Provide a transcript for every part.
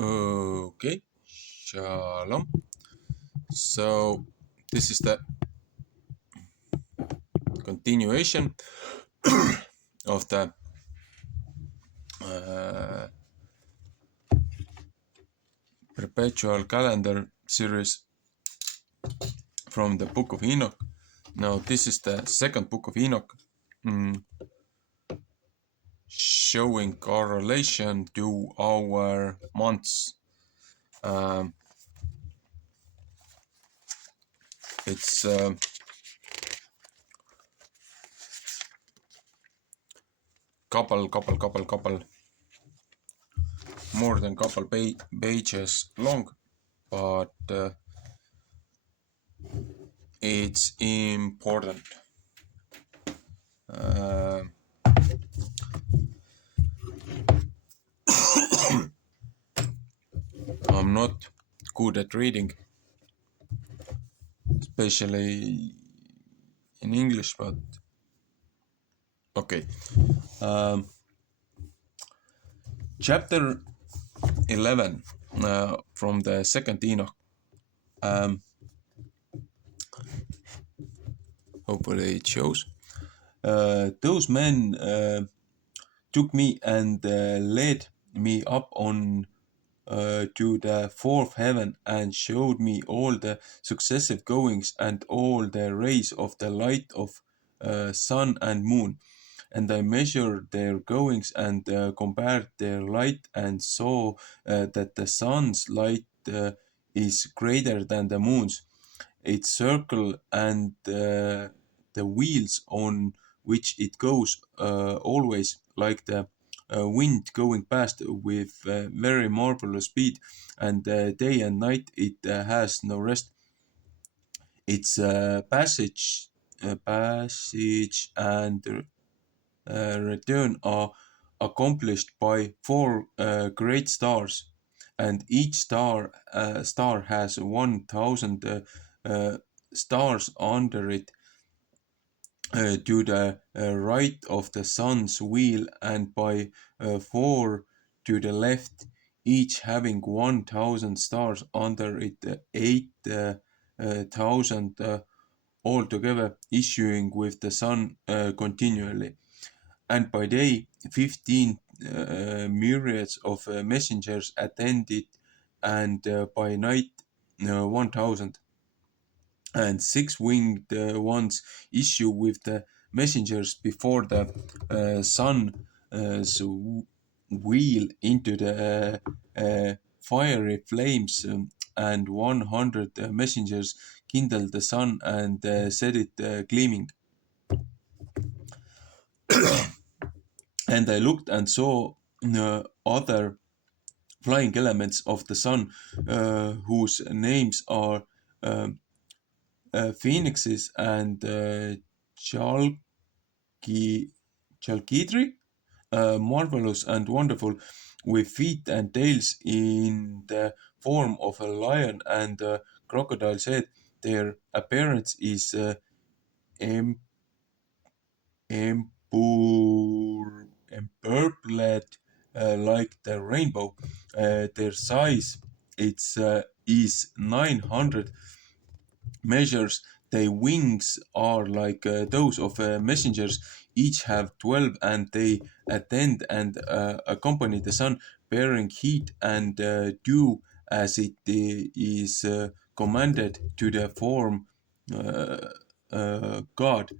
Okay, shalom. So this is the continuation of the uh, perpetual calendar series from the Book of Enoch. Now this is the second Book of Enoch, showing correlation to our months. Um, it's couple more than couple pages long, but it's important. I'm not good at reading, especially in English, but okay. Chapter 11 from the second Enoch. Hopefully it shows. Those men took me and led me up on to the fourth heaven and showed me all the successive goings and all the rays of the light of sun and moon. And I measured their goings and compared their light and saw that the sun's light is greater than the moon's. Its circle and the wheels on which it goes always like the wind going past with very marvelous speed, and day and night it has no rest. Its passage and return are accomplished by four great stars, and each star has 1,000 stars under it to the right of the sun's wheel, and by four to the left, each having 1,000 stars under it, 8,000 altogether, issuing with the sun continually. And by day 15 myriads of messengers attended, and by night 1,000. And six-winged ones issue with the messengers before the sun wheel into the fiery flames, and 100 messengers kindle the sun and set it gleaming. And I looked and saw other flying elements of the sun, whose names are phoenixes and chalkidri, marvelous and wonderful, with feet and tails in the form of a lion and a crocodile's head. Their appearance is em- empurpled like the rainbow. Their size is 900 measures. Their wings are like those of messengers. Each have 12, and they attend and accompany the sun, bearing heat and dew as it is commanded to the form God.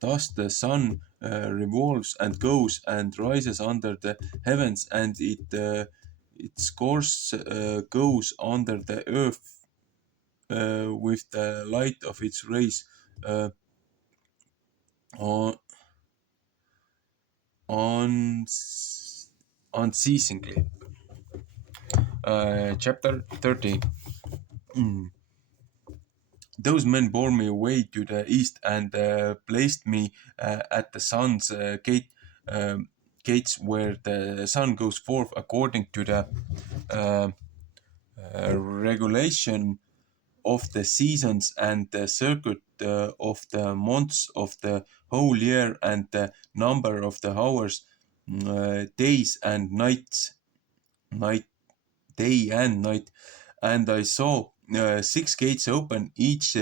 Thus the sun revolves and goes and rises under the heavens, and its course goes under the earth with the light of its rays uh, on, on, unceasingly. Chapter 13. Those men bore me away to the east and placed me at the sun's gates, where the sun goes forth according to the uh, regulation of the seasons and the circuit of the months of the whole year, and the number of the hours, days and night. day and night. And I saw 6 gates open, each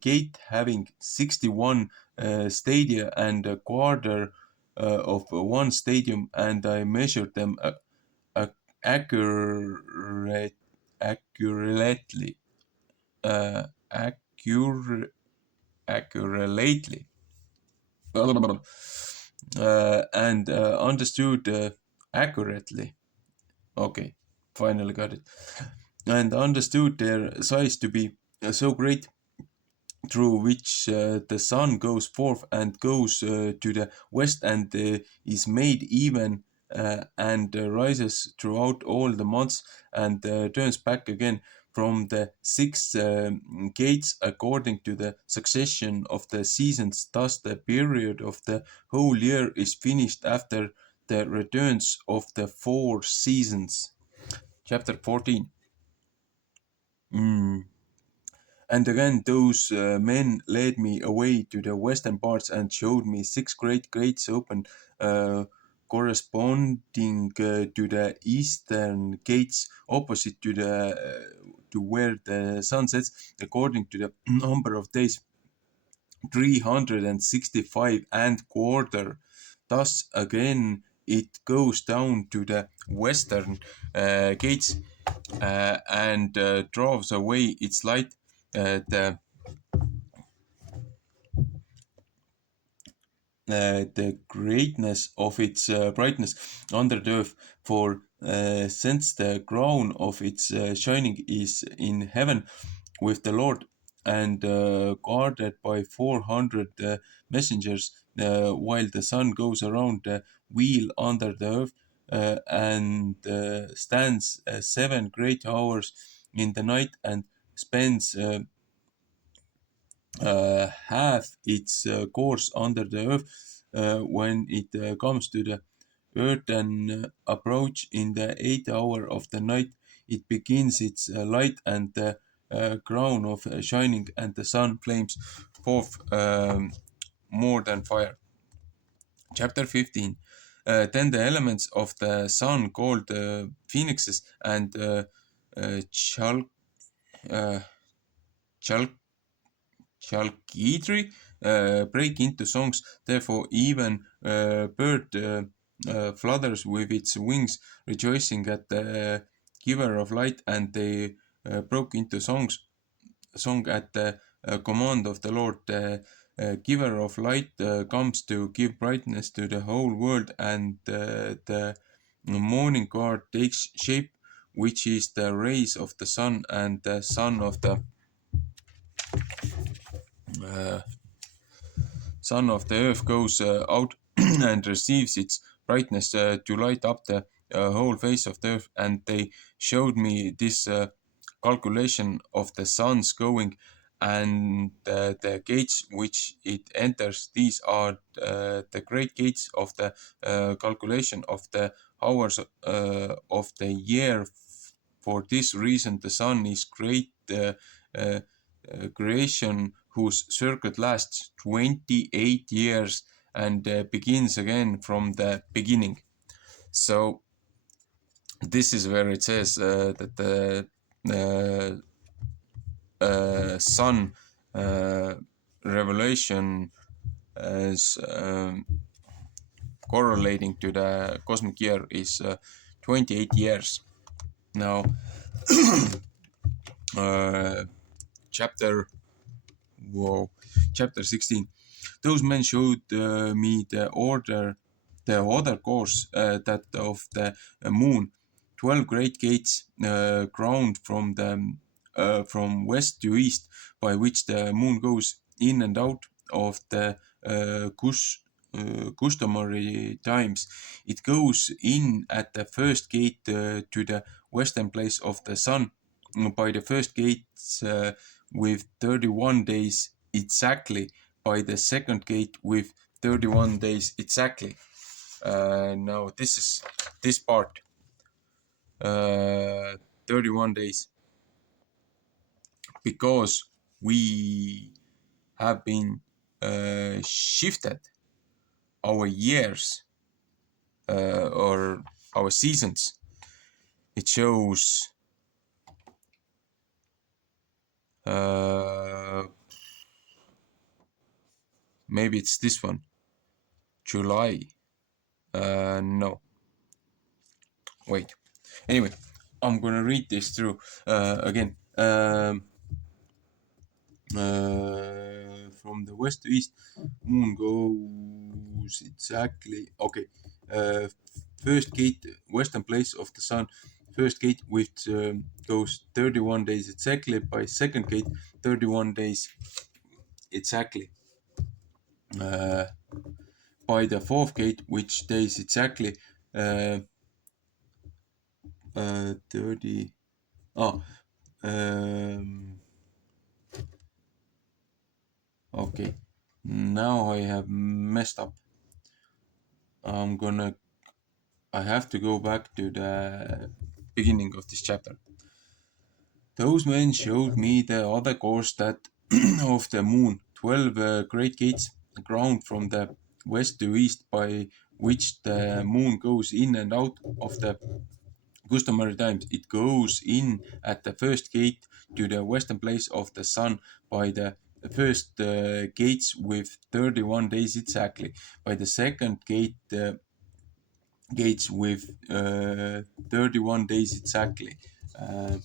gate having 61 stadia and a quarter of one stadium, and I measured them accurate, accurately, uh, accurate, accurately, and understood accurately. Okay, finally got it. And understood their size to be so great, through which the sun goes forth and goes to the west, and is made even, and rises throughout all the months, and turns back again from the 6 gates according to the succession of the seasons. Thus the period of the whole year is finished after the returns of the 4 seasons. Chapter 14. Mm. And again, those men led me away to the western parts and showed me 6 great gates open, uh, corresponding to the eastern gates, opposite to where the sun sets, according to the number of days, 365 and quarter. Thus again, it goes down to the western gates, and draws away its light. The greatness of its brightness under the earth, for since the crown of its shining is in heaven with the Lord, and guarded by 400 messengers, while the sun goes around the wheel under the earth, and stands 7 great hours in the night, and spends have its course under the earth, when it comes to the earthen approach in the 8th hour of the night. It begins its light, and the crown of shining, and the sun flames forth more than fire. Chapter 15. Then the elements of the sun, called phoenixes and chal- uh, Chalkidri break into songs. Therefore, even bird flutters with its wings, rejoicing at the giver of light, and they broke into song at the command of the Lord. The giver of light comes to give brightness to the whole world, and the morning guard takes shape, which is the rays of the sun, and the uh, sun of the earth goes out and receives its brightness to light up the whole face of the earth. And they showed me this calculation of the sun's going, and the gates which it enters. These are the great gates of the calculation of the hours of the year. For this reason, the sun is great uh, creation, whose circuit lasts 28 years, and begins again from the beginning. So this is where it says that the sun revelation is correlating to the cosmic year is 28 years. Now, uh, chapter whoa, chapter 16. Those men showed me the other course, that of the moon, 12 great gates, crowned from west to east, by which the moon goes in and out of the customary times. It goes in at the first gate to the western place of the sun, by the first gates with 31 days exactly, by the second gate with 31 days exactly. Now this is this part, uh, 31 days, because we have been shifted our years, or our seasons. It shows Uh, Maybe it's this one. July. No. Wait. Anyway, I'm gonna read this through again. From the west to east, moon goes exactly. Okay. Uh, First gate, western place of the sun. First gate, which goes 31 days exactly. By second gate, 31 days exactly. Uh, by the fourth gate, which days exactly. Uh, 30. Oh, okay. Now I have messed up. I'm gonna. I have to go back to the beginning of this chapter. Those men showed me the other course that of the moon, 12 great gates, ground from the west to east, by which the moon goes in and out of the customary times. It goes in at the first gate to the western place of the sun by the first gates with 31 days exactly. By the second gate, gates with 31 days exactly. Uh,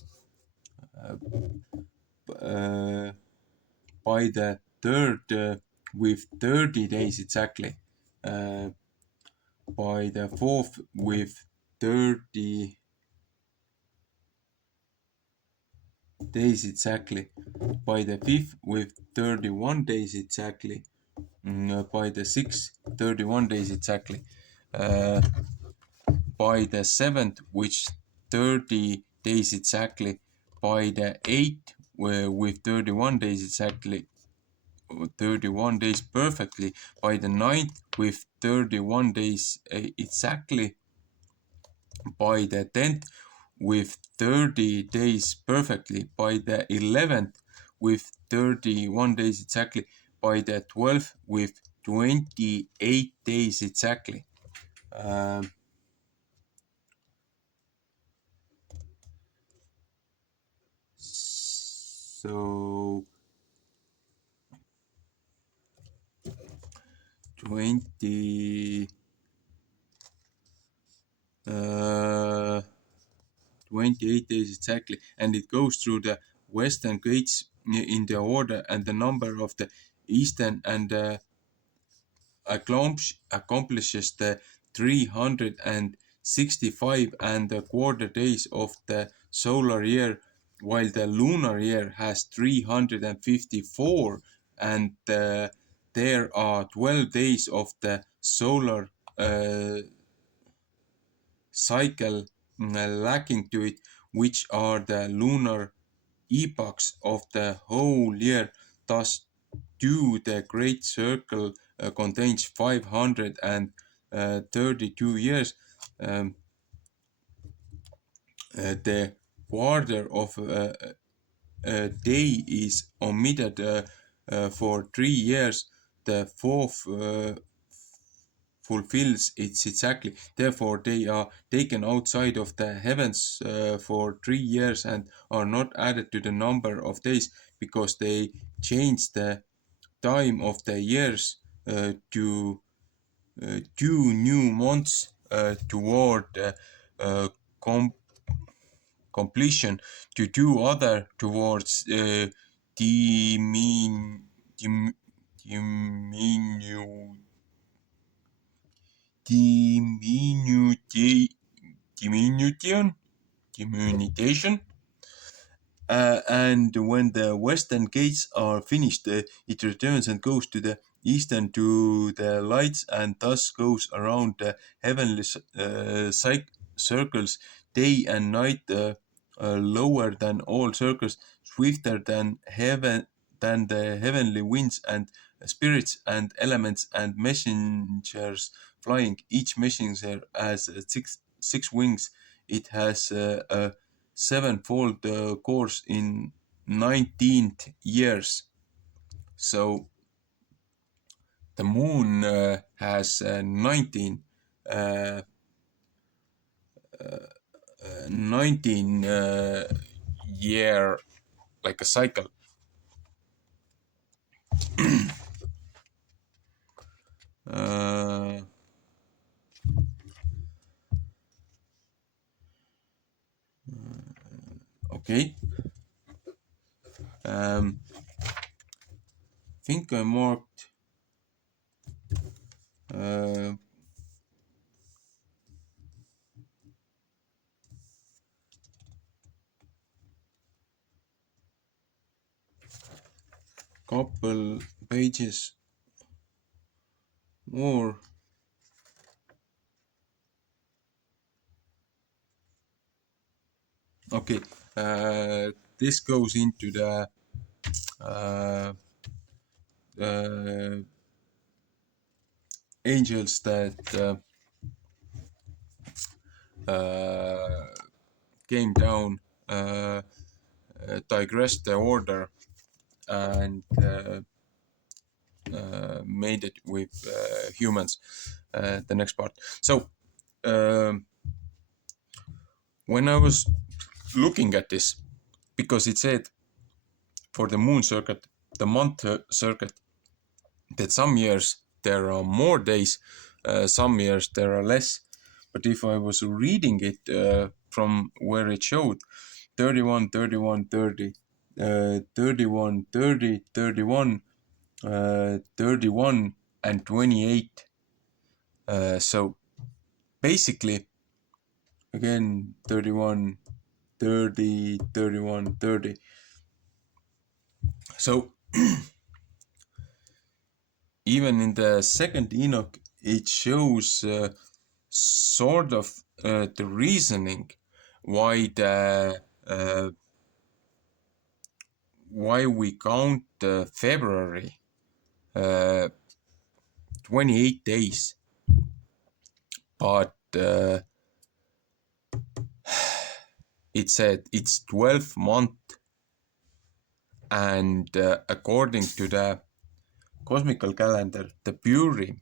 uh, by the third with 30 days exactly. Uh, by the fourth with 30 days exactly. By the fifth with 31 days exactly. By the sixth, 31 days exactly. Uh, by the seventh, which 30 days exactly. By the eighth, with 31 days exactly. 31 days perfectly. By the ninth, with 31 days exactly. By the 10th, with 30 days perfectly. By the 11th, with 31 days exactly. By the 12th, with 28 days exactly. Um, so 20 uh, 28 days exactly, and it goes through the western gates in the order and the number of the eastern, and accomplishes the 365 and a quarter days of the solar year, while the lunar year has 354, and there are 12 days of the solar uh, cycle lacking to it, which are the lunar epochs of the whole year. Thus, the great circle contains 532 years. Um, the quarter of a day is omitted for 3 years. The fourth fulfills it exactly. Therefore, they are taken outside of the heavens for 3 years and are not added to the number of days, because they change the time of the years to 2 new months toward uh, com- completion, to 2 other towards dimin- dim- diminu- diminuti- diminution, diminution. And when the western gates are finished, it returns and goes to the eastern to the lights, and thus goes around the heavenly circles, day and night, lower than all circles, swifter than the heavenly winds and spirits and elements and messengers flying. Each messenger has six wings. It has a sevenfold course in 19th years. So the moon has 19 year, like a cycle. Okay. Think I marked couple pages more. Okay, this goes into the uh, uh, angels that came down, digressed the order, and made it with humans. The next part. So when I was looking at this, because it said for the moon circuit, the month circuit, that some years there are more days, some years there are less. But if I was reading it from where it showed 31, 31, 30, 31, 30, 31, 31, and 28. So basically, again, 31, 30, 31, 30. So even in the second Enoch, it shows sort of the reasoning why why we count February 28 days, but it said it's 12 month, and according to the cosmical calendar, the Purim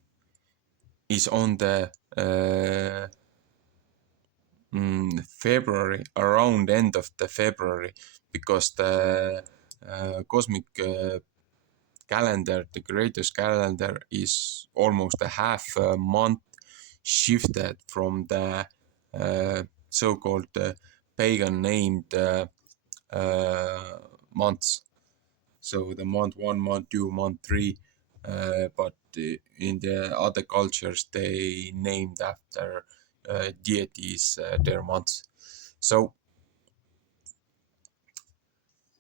is on the February, around end of the February, because the cosmic calendar, the greatest calendar, is almost a half a month shifted from the so-called pagan named months. So the month 1, month 2, month 3, but in the other cultures they named after deities their months. So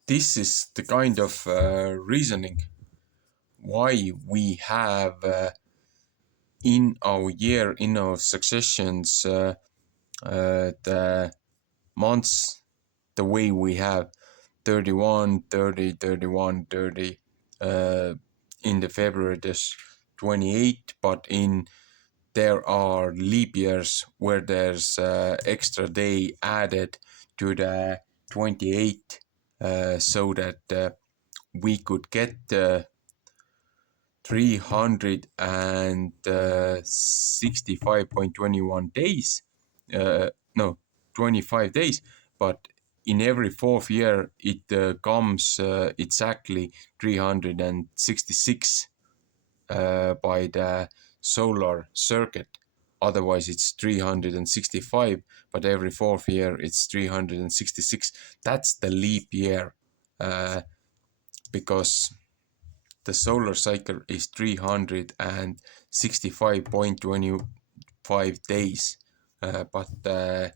this is the kind of reasoning why we have in our year, in our successions, the months the way we have 31, 30, 31, 30. In the February there's 28, but there are leap years where there's extra day added to the 28, so that we could get 365.21 days, no, 25 days, but in every fourth year it comes exactly 366 by the solar circuit. Otherwise it's 365, but every fourth year it's 366. That's the leap year, because the solar cycle is 365.25 days, but the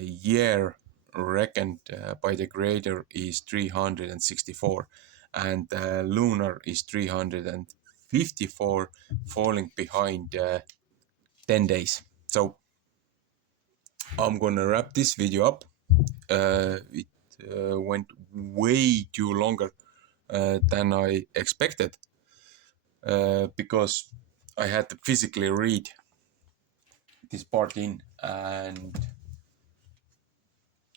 year reckoned by the creator is 364, and lunar is 354, falling behind 10 days. So I'm gonna wrap this video up. It went way too longer than I expected, because I had to physically read this part in and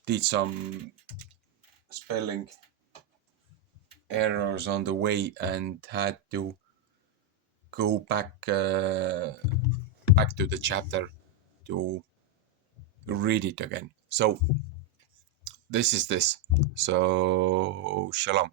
did some spelling errors on the way and had to go back to the chapter to read it again. So this is this. So shalom.